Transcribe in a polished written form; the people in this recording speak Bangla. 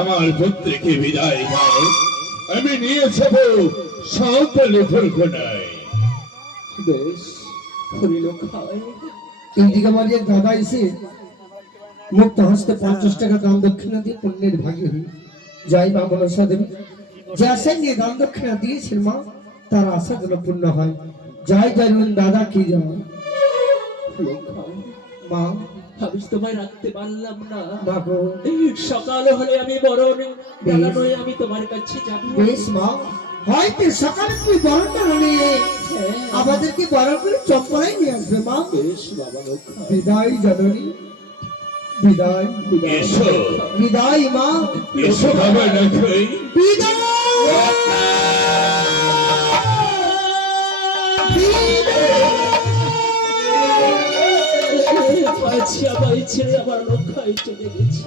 আমার পুত্রকে বিদায় দাও, আমি নিয়ে যাব সাঁওতালি পরগনায়। বেশ হরিল খায়। এইদিকে আমার এক দাদা এসে মুক্ত হস্তে 50 টাকা দান দক্ষিণা দিয়ে পুণ্যের ভাগী হই। যাই মা মনসা দেবী, যে আশা নিয়ে দান দক্ষিণা দিয়েছেন মা, তার আশা যেন পূর্ণ হয়। যাই জানুন দাদা কি যাওয়া। মা আমি তোমায় রাখতে পারলাম না। মা গো, সকাল হলে আমি বরণ ডালা নয়ে আমি তোমার কাছে যাব। বেশ মা, হয়তো সকালে তুমি বরণটা নিয়ে আমাদেরকে বরণ করে চম্পলাই নিয়ে আসবে মা। বেশ বাবা লক্ষ্য। বিদায় জননী, বিদায় এসো বিদায় মা, এসো বাবা নাকি বিদায়। আছি আমার ছেড়ে আমার লক্ষ্য চলে গেছে।